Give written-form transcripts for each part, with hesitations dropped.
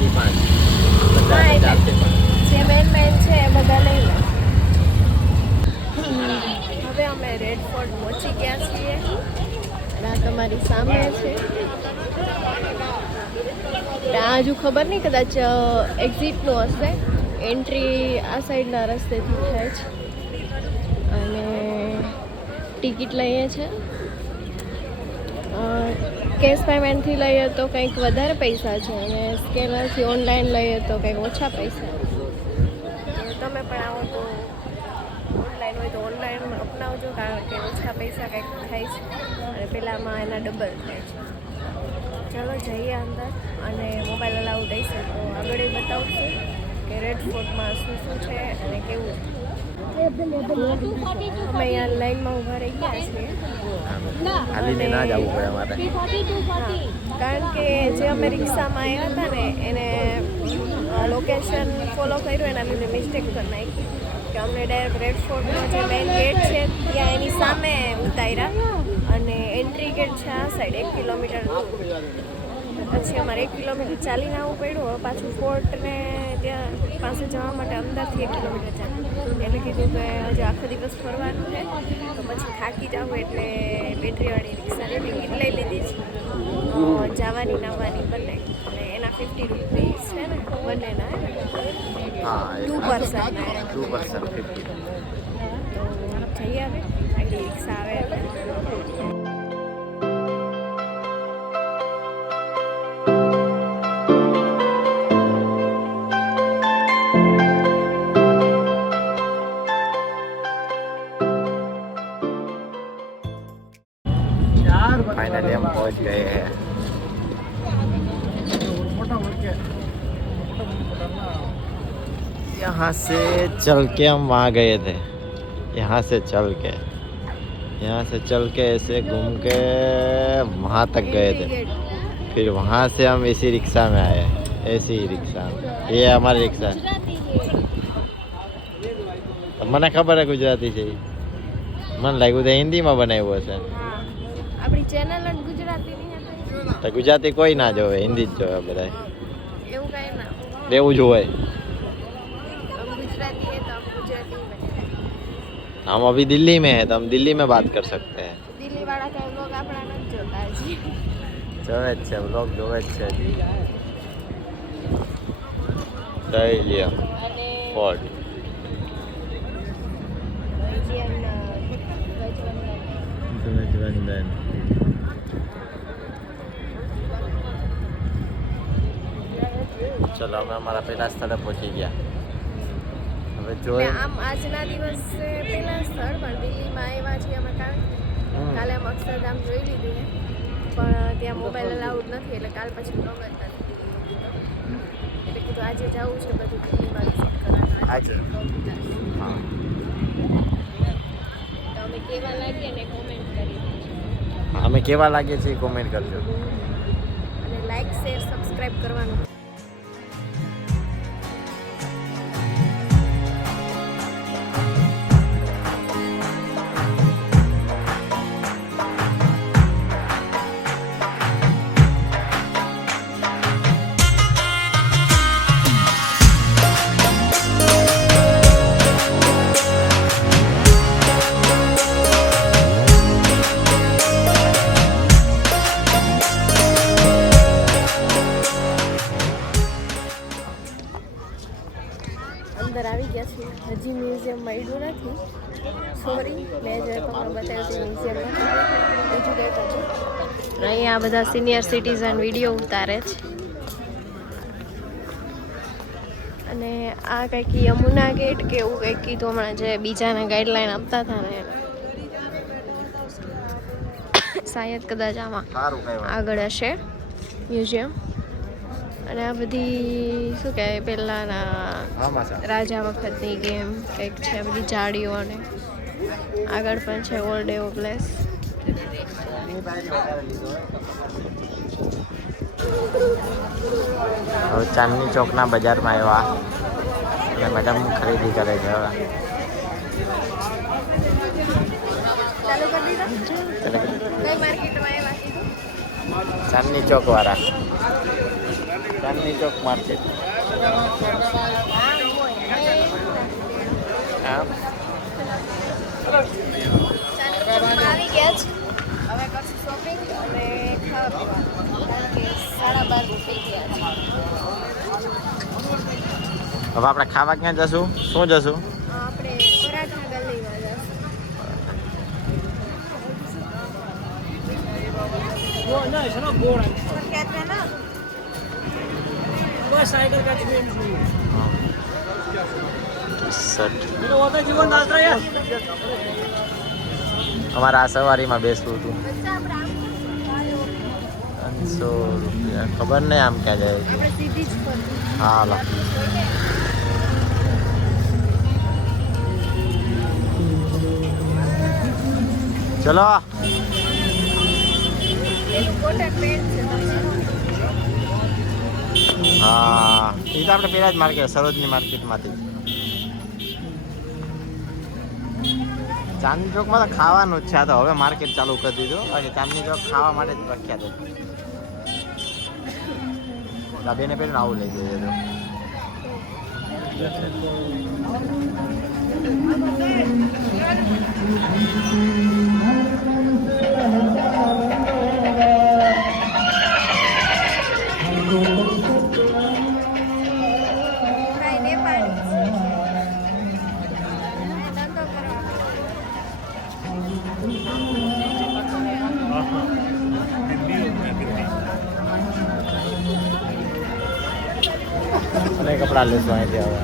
થી 5 જે મેન છે એ બધા લઈ લે. હવે અમે રેડ ફોર્ટ પહોંચી ગયા છીએ અને આ તમારી સામે છે. ત્યાં હજુ ખબર નહીં, કદાચ એક્ઝિટનું હશે. એન્ટ્રી આ સાઈડના રસ્તેથી થાય છે અને ટિકિટ લઈએ છીએ. કેશ પેમેન્ટથી લઈએ તો કંઈક વધારે પૈસા છે અને સ્કેનરથી ઓનલાઈન લઈએ તો કંઈક ઓછા પૈસા. તમે પણ આવો તો ઓનલાઈન હોય તો ઓનલાઈન અપનાવજો, કારણ કે ઓછા પૈસા કંઈક થાય છે અને પેલામાં એના ડબલ થાય છે. ચાલો જઈએ અંદર અને મોબાઈલ અલાઉ દઈશે તો આગળ બતાવશું કે રેડ ફોર્ટમાં શું શું છે અને કેવું છે. અમે અહીંયા લાઈનમાં ઊભા રહી ગયા છીએ કારણ કે જે અમે રિક્ષામાં આવ્યા હતા ને એને લોકેશન ફોલો કર્યું, એના લીધે મિસ્ટેક કરી નાખી કે અમને ડાયરેક્ટ રેડ ફોર્ટનો જે મેઇન ગેટ છે ત્યાં એની સામે ઉતાર્યા અને એન્ટ્રી ગેટ છે આ સાઈડ 1 કિલોમીટર દૂર. પછી અમારે 1 કિલોમીટર ચાલીને આવવું પડ્યું. હવે પાછું ફોર્ટને ત્યાં પાસે જવા માટે અંદરથી 1 કિલોમીટર ચાલે એટલે કીધું કે હજુ આખો દિવસ ફરવાનું છે તો પછી થાકી જાવ એટલે બેટરીવાળી રિક્ષાની ટિકિટ લઈ લીધી છે જવાની આવવાની બંને. અને એના 50 રૂપીસ છે ને બંનેના, 2 પર્સન 50. તો જઈએ હવે આગળ રિક્ષા આવે એટલે. फाइनली हम पहुंच गए हैं. यहाँ से चल के हम वहाँ गए थे. यहाँ से चल के ऐसे घूम के वहाँ तक गए थे. फिर वहाँ से हम इसी रिक्शा में आए. ऐसी ही रिक्शा में. ये हमारी रिक्शा है. મને ખબર હે ગુજરાતી છે. મને લાગ્યું તો હિન્દીમાં બનાવ્યું હશે. આપણી ચેનલ ગુજરાતીની હતી તો ગુજરાતી કોઈ ના જોવે, હિન્દી જ જોવે બધા. એવું કાંઈ ના, બેવું જ હોય. गुजराती है तो हम गुजराती में, हम अभी दिल्ली में है तो हम दिल्ली में बात कर सकते हैं. दिल्ली वाला का लोग अपना नहीं जोता जी. જોવે જ છે, બ્લોગ જોવે જ છે. જઈ લ્યો ફોર્ટ. ધ્વજવંદન. ચલો અમે અમારા પહેલા સ્થળે પહોંચી ગયા. હવે જોઈએ આમ આજના દિવસે પહેલા સ્થળ પણ દિલ્હીમાં આવ્યા છીએ અમે. કાલે આમ અક્ષરધામ જોઈ લીધું છે પણ ત્યાં મોબાઈલ અલાઉડ નથી એટલે કાલ પછી બ્લોગ જ નથી. એટલે કીધું આજે જવું છે બધું દિલ્હીમાં વિઝિટ કરવાનું. આજે હા તો અમે કેવા લાગીએ ને કોમેન્ટ કરી દેજો. અમે કેવા લાગે છે કોમેન્ટ કરજો અને લાઈક શેર સબસ્ક્રાઇબ કરવાનું. અંદર આવી ગયા છીએ. હજી મ્યુઝિયમ મળ્યું નથી. સોરી, મેં જે તમને બતાવ્યું મ્યુઝિયમ બીજું કંઈક હતું. અહીંયા બધા સિનિયર સિટીઝન વિડીયો ઉતારે છે. અને આ કંઈક યમુના ગેટ કે એવું કંઈક કીધું હમણાં, જે બીજાને ગાઈડલાઈન આપતા હતા ને શાયદ કદાચ આમાં આગળ હશે મ્યુઝિયમ. અને આ બધી શું કહેવાય પહેલાંના રાજા વખતની ગેમ કંઈક છે. બધી જાળીઓ અને આગળ પણ છે ઓલ્ડ એવો પ્લેસ. હવે ચાંદની ચોકના બજારમાં આવ્યા અને મેડમ ખરીદી કરે છે. ચાંદની ચોક વાળા ચાંદની ચોક માર્કેટ. હા આવી ગયા છે. હવે કરશું શોપિંગ અને ખાવા પીવા કારણ કે 12:30 થઈ ગયા છે. હવે આપણે ખાવા ક્યાં જશું? શું જશું? આપણે પરાઠા ગલીમાં જશું. कहते हैं ना वो साइकिल का અમારે આ સવારીમાં બેસવું હતું. 500 રૂપિયા. ખબર નહીં આમ ક્યાં જાય છે. આપણે સીધી જ પર હા લો. ચલો કોટા પેન્ટ છે. હા એ તો આપણે પેલા જ માર્કેટ સરોજની માર્કેટમાંથી. ચાંદની ચોકમાં તો ખાવાનું જ છે. આ તો હવે માર્કેટ ચાલુ કરી દીધું. બાકી ચાંદની ચોક ખાવા માટે જ પ્રખ્યાત હતું. બેને પેલું આવું લઈ જઈએ તો અને કપડા લેશું અહીંથી હવે.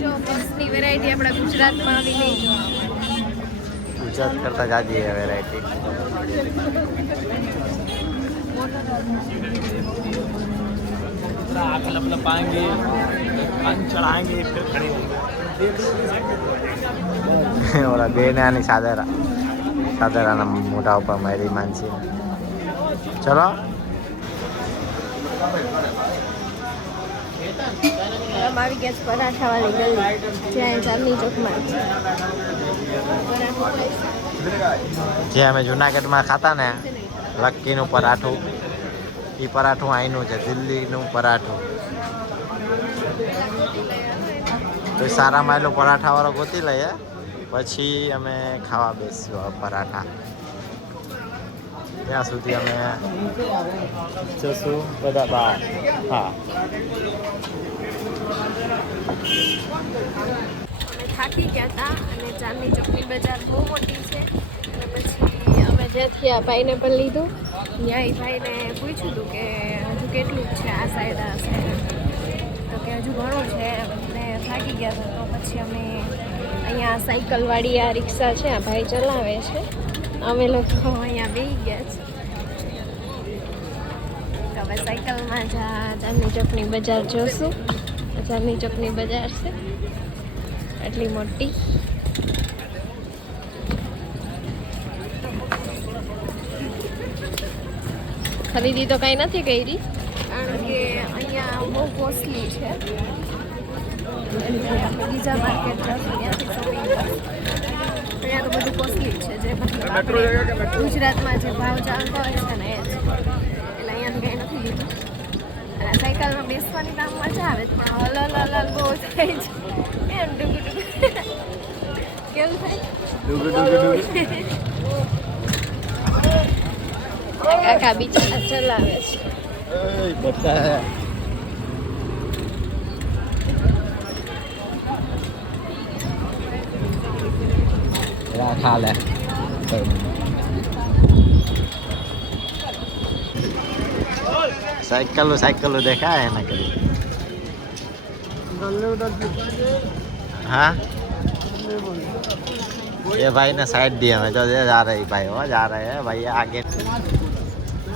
જો પર્સની વેરાયટી આપણા ગુજરાતમાં આવી નહીં જોવા. ગુજરાત કરતા જાજી વેરાયટી. पाएंगे चढ़ाएंगे फिर खड़ेंगे. ઓલા બેને આની સાદરાના મોઢા ઉપર મારી માનસી. ચલો આવી ગયા છે પરાઠાવાળી ગલી જ્યાં ચાંદની ચોકમાં છે. જે અમે જુનાગઢમાં ખાતા ને લક્કીનું પરાઠું, એ પરાઠું અહીંનું છે. દિલ્હીનું પરાઠું. તો સારા માયલો પરાઠાવાળો ગોતી લઈએ પછી અમે ખાવા બેસીશું પરાઠા. ત્યાં સુધી અમે જશું બધા બહાર. હા અમે થાકી ગયા હતા અને ચાંદની ચોકની બજાર બહુ મોટી છે. અને પછી અમે જ્યાંથી આ ભાઈને પણ લીધું ત્યાં એ ભાઈને પૂછ્યું હતું કે હજુ કેટલું છે આ સાઈડ તો કે હજુ ઘણું છે. અને થાકી ગયા હતા તો પછી અમે અહીંયા સાયકલવાળી આ રિક્ષા છે આ ભાઈ ચલાવે છે. અમે લોકો અહીંયા બેસી ગયા છે. તો હવે સાયકલમાં જ ચાંદની ચોકની બજાર જોશું. ચાંદની ચોકની બજાર છે એટલી મોટી. ખરીદી તો કાંઈ નથી કરી કારણ કે અહીંયા બહુ કોસ્ટલી છે. બીજા માર્કેટ જશું ત્યાંથી શોપિંગ અહીંયા તો બધું કોસ્ટલી છે. જે મતલબ આપણે ગુજરાતમાં જે ભાવ ચાલતો હોય છે ને એ જ. એટલે અહીંયાથી કંઈ નથી લીધું. અને સાયકલમાં બેસવાની તો આમ મજા આવે પણ હલલ બહુ થાય છે. એમ ડુગુ કેવું થાય કાકા બિચારા ચલાવે છે. બધા ખા લે. સાયકલો દેખાય એના કરી. हाँ ये भाई ने साइड दिया हमें जो जा रही भाई वो जा रहे हैं भाई आगे.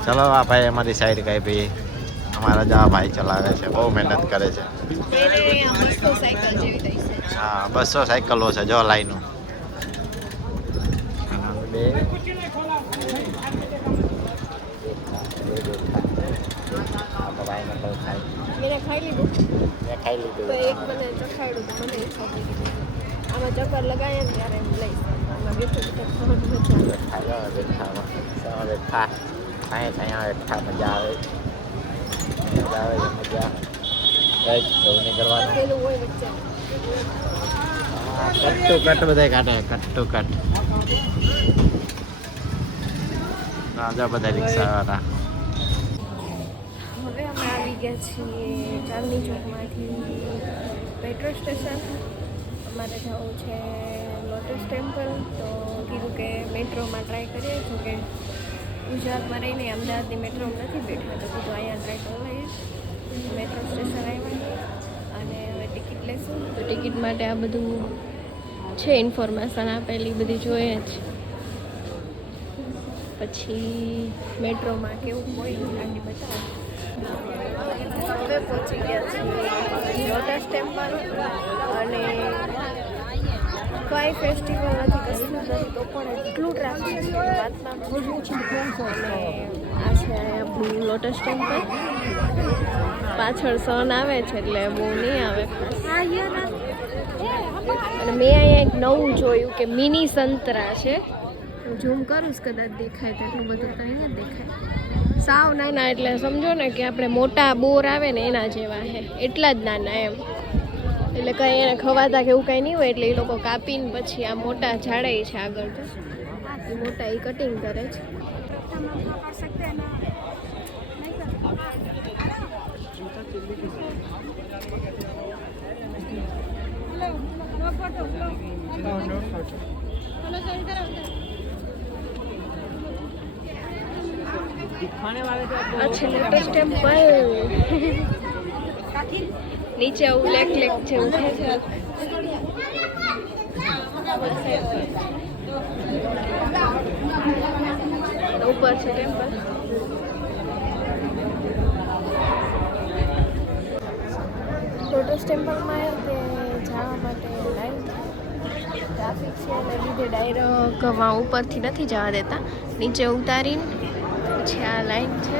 चलो आ भाई हमारी साइड गए भाई. हमारा जा भाई चला रहे છે બહુ મહેનત કરે છે. હા 200 સાયકલો છે જો લાઈનો. મેં ખાઈ લીધું તો એક મને ચખાડ્યું તો મને આમાં ચક્કર લગાવીએ ને ત્યારે એમ લઈશ આમાં બેઠું ખાવાનું મજા આવે. બેઠામાં બેઠા અહીંયા બેઠા મજા આવે મજા આવે મજા કંઈક એવું નહીં કરવાનું. પેલું હોય વચ્ચે કટ્ટુ કટ બધા કાઢે કટ્ટુ કટ રાજા બધા રિક્ષાવાળા. હવે અમે આવી ગયા છીએ ચાંદની ચોકમાંથી પેટ્રોલ સ્ટેશન. અમારે જવું છે લોટસ ટેમ્પલ. તો કીધું કે મેટ્રોમાં ટ્રાય કરીએ. જો કે ગુજરાતમાં રહીને અમદાવાદની મેટ્રોમાં નથી બેઠા તો કીધું અહીંયા ટ્રાય કરી લઈએ. મેટ્રો સ્ટેશન આવ્યા અને હવે ટિકિટ લઈશું. તો ટિકિટ માટે આ બધું છે ઇન્ફોર્મેશન આપેલી બધી જોઈએ જ. પછી મેટ્રોમાં કેવું હોય આટલી બતાવો. હવે પહોંચી ગયા છીએ લોટસ ટેમ્પલ અને કંઈ ફેસ્ટિવલ નથી કશું નથી તો પણ એટલું ટ્રાફિક છે વાતમાં ભરવું છે. અને આ છે આપણું લોટસ ટેમ્પલ. પાછળ સન આવે છે એટલે બહુ નહીં આવે. અને મેં અહીંયા એક નવું જોયું કે મિની સંતરા છે. હું ઝૂમ કરું કદાચ દેખાય તો એટલું બધું તો અહીંયા જ દેખાય. સાવ નાના એટલે સમજો ને કે આપણે મોટા બોર આવે ને એના જેવા છે એટલા જ નાના એમ. એટલે કંઈ એને ખવાતા કે એવું કંઈ નહીં હોય એટલે એ લોકો કાપીને પછી આ મોટા ઝાડે છે આગળ તો એ મોટા એ કટિંગ કરે છે. અચ્છા લોટસ ટેમ્પલ નીચે આવું લેક જેવું છે. ઉપર છે ટેમ્પલ. લોટસ ટેમ્પલમાં કે જવા માટે લાઈન ટ્રાફિક છે એને લીધે ડાયરેક્ટ ઉપરથી નથી જવા દેતા. નીચે ઉતારીને પછી આ લાઈન છે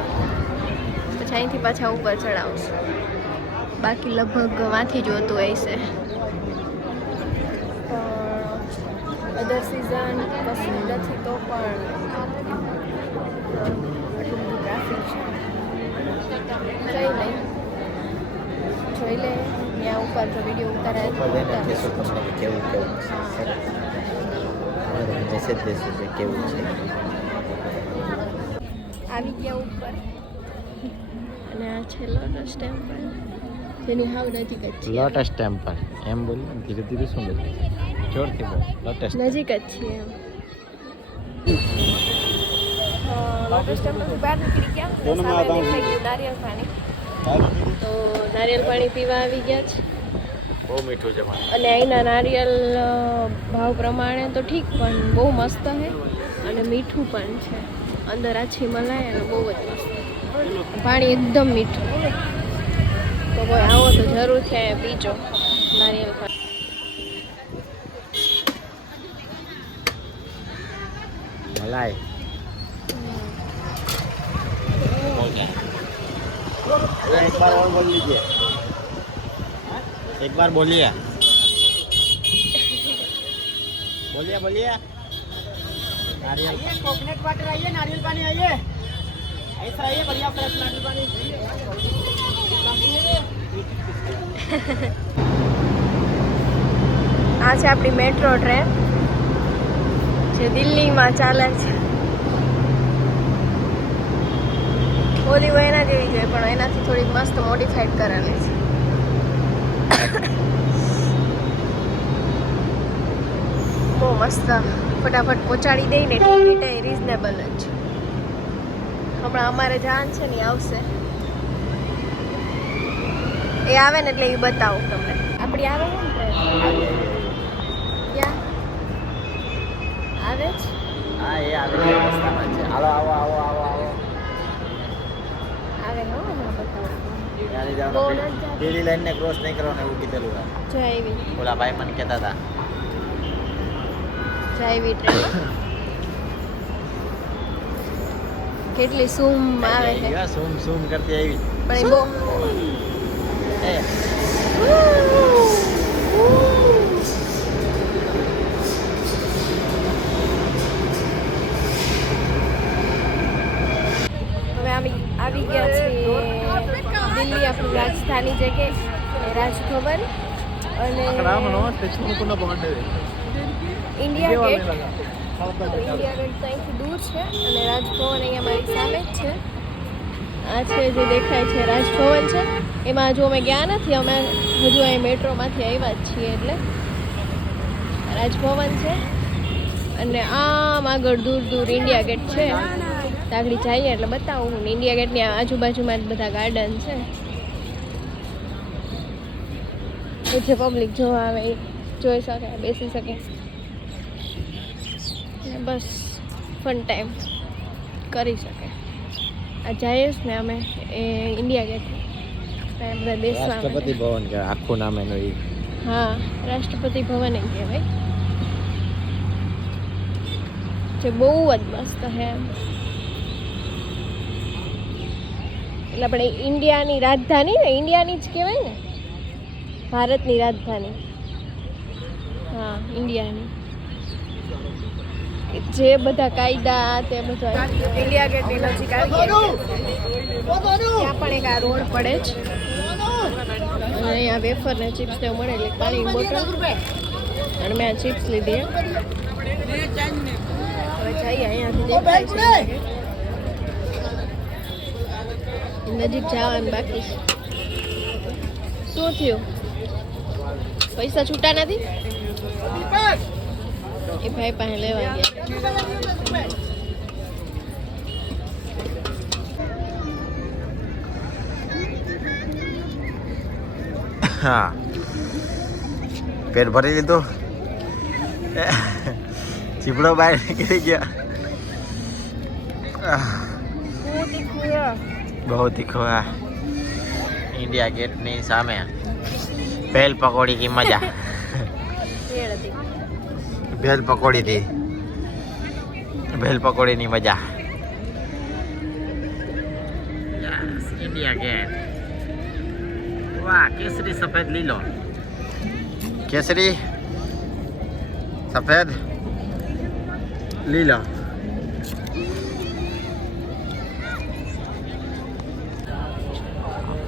પછી અહીંથી પાછા ઉપર ચડાવશે. બાકી લગભગ માંથી જોતું હશે. પણ અધર સિઝન કશું નથી તો પણ આટલું બધું ટ્રાફિક છે. કંઈ નહીં જોઈ લે ત્યાં ઉપર તો વિડીયો ઉતારાય કેવું કેવું મેસેજ દેશે છે કેવું છે. આવી ગયા ઉપર અને આ છે લોટસ ટેમ્પલ જેની હાવ નજીક જ છે. લોટસ ટેમ્પલ એમ બોલી ધીરે ધીરે શું બોલી જોરથી બોલ લોટસ નજીક જ છીએ એમ. લોટસ ટેમ્પલથી બહાર નીકળી ગયા. સામે દેખાઈ ગયું નારિયેળ પાણી. તો નારિયેળ પાણી પીવા આવી ગયા છે. બહુ મીઠું છે અને અહીંના નારિયેળ ભાવ પ્રમાણે તો ઠીક પણ બહુ મસ્ત છે અને મીઠું પણ છે. અંદર આછી મલાઈ અને બહુ જ મસ્ત. પાણી એકદમ મીઠું. તો કોઈ આવો તો જરૂરથી અહીંયા પીજો નારિયેળ પાણી. મલાઈ एक बार और बोल लीजिए एक बार बोलिए बोलिए बोलिए नारियल कोकोनट वाटर आइए नारियल पानी आइए ऐसा आइए बढ़िया फ्रेश नारियल पानी આ છે આપણી મેટ્રો ટ્રેન જે દિલ્હીમાં ચાલે છે. ઓલી હોય એના જેવી જોઈએ પણ એનાથી થોડીક મસ્ત મોડિફાઈડ કરેલી છે. બહુ મસ્ત ફટાફટ પહોંચાડી દઈને ટિકિટ એ રિઝનેબલ જ છે. હમણાં અમારે જવાનું છે ને આવશે એ આવે ને એટલે એ બતાવું તમને. આપણી આવે છે ને ટ્રેન ક્યાં આવે છે? हाँ ये आगे रસ્તામાં છે આવો આવો આવો આવો આવો આવે હો હમણાં બતાવું. યાર જાવ પેલી લાઈન ને ક્રોસ નહીં કરવાનું એવું કીધેલું છે. જય એવી ઓલા ભાઈ મને કહેતા હતા જય એવી ટ્રેન કેટલી સૂમ આવે છે સૂમ સૂમ કરતી આવી પણ એ બહુ એ રાની જગ્યા રાજભવન અને ઇન્ડિયા ગેટ. ઇન્ડિયા ગેટ તો અહીંથી દૂર છે અને રાજભવન અહીંયા મારી સામે જ છે. આ છે જે દેખાય છે રાજભવન છે. એમાં હજુ અમે ગયા નથી, અમે હજુ અહીં મેટ્રોમાંથી આવ્યા જ છીએ. એટલે રાજભવન છે અને આમ આગળ દૂર દૂર ઇન્ડિયા ગેટ છે. આગળ જઈએ એટલે બતાવું હું. ઇન્ડિયા ગેટની આજુબાજુમાં જ બધા ગાર્ડન છે. જે પબ્લિક જોવા આવે એ જોઈ શકે, બેસી શકે. બસ ફન ટાઈમ કરી શકે. આ જઈએ જ ને અમે એ ઇન્ડિયા ગેટ બધા બેસવા. રાષ્ટ્રપતિ ભવન કે આખું નામ એનું એ. હા, રાષ્ટ્રપતિ ભવન એમ કહેવાય. જે બહુ જ મસ્ત છે એમ. એટલે આપણે ઇન્ડિયાની રાજધાની ને, ઇન્ડિયાની જ કહેવાય ને, ભારતની રાજધાની. હા, ઇન્ડિયાની. જે બધા કાયદા તે બધા ઇન્ડિયા ગેટની નજીક આવી ગયા. ત્યાં પણ એક આ રોડ પડે જ અને અહીંયા વેફર ને ચિપ્સ ને મળે એટલે પાણીની બોટલ અને મેં આ ચિપ્સ લીધી. હવે જઈએ, અહીંયાથી દેખાય છે નજીક જવાનું બાકી છે. શું થયું? પૈસા છૂટા નથી? એ ભાઈ પાસે લેવા ગયા. હા, પેટ ભરી લીધું. ચીપડો બહાર નીકળી ગયા. બહુ તીખો. ઇન્ડિયા ગેટની સામે ભેલ પકોડી કી મજા. ભેલ પકોડી થી ભેલ પકોડીની મજા. India Gate. વાહ, કેસરી સફેદ લીલો. કેસરી સફેદ લીલો.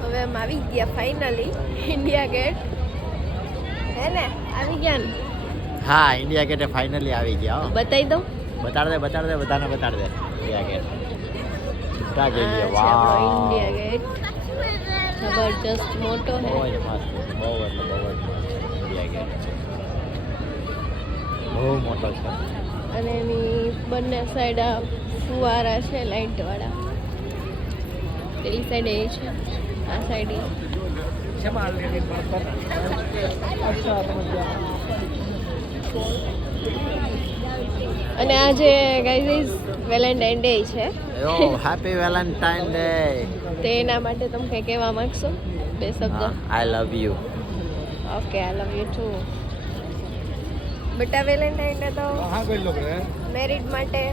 હવે અમે આવી ગયા ફાઇનલી ઇન્ડિયા ગેટ. હે ને, આવી ગયા ને? હા, ઇન્ડિયા ગેટે ફાઇનલી આવી ગયા. બતાવી દઉં? બતાડ દે બધાને બતાડ દે. ઇન્ડિયા ગેટ ક્યાં જઈ ગયા? આ છે આપણો વાહ, ઇન્ડિયા ગેટ. જબરજસ્ત મોટો બહુ છે. જ મસ્ત, બહુ એટલે બહુ જ મસ્ત. ઇન્ડિયા ગેટ બહુ મોટો છે. અને એની બંને સાઈડ ફુવારા છે લાઇટ વાળા. પેલી સાઈડ એ છે, આ સાઈડ એ. અને આજે ગાઈઝ વેલેન્ટાઇન ડે છે. Happy valentine day. તો એના માટે તમે કંઈ કહેવા માંગશો? બે શબ્દ. I love you. Okay, I love you too. બેટા વેલેન્ટાઇન ડે તો મેરિડ માટે,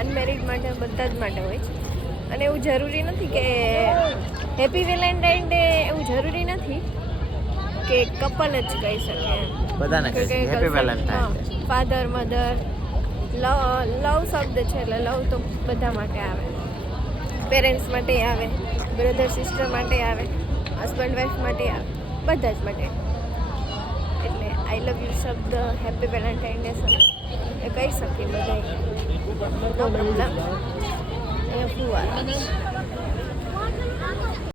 અનમેરિડ માટે, બધા જ માટે હોય છે. અને એવું જરૂરી નથી કે હેપી વેલેન્ટાઇન ડે, એવું જરૂરી નથી કે કપલ જ કહી શકે. બધાને કહે છે happy valentine day. Father, mother, love શબ્દ છે એટલે લવ તો બધા માટે આવે. પેરેન્ટ્સ માટે આવે, બ્રધર સિસ્ટર માટે આવે, હસબન્ડ વાઈફ માટે આવે, બધા જ માટે. એટલે આઈ લવ યુ શબ્દ, હેપી વેલેન્ટાઇન ડે એ કહી શકીએ બધા. તો બધા અહીંયા ફુવારા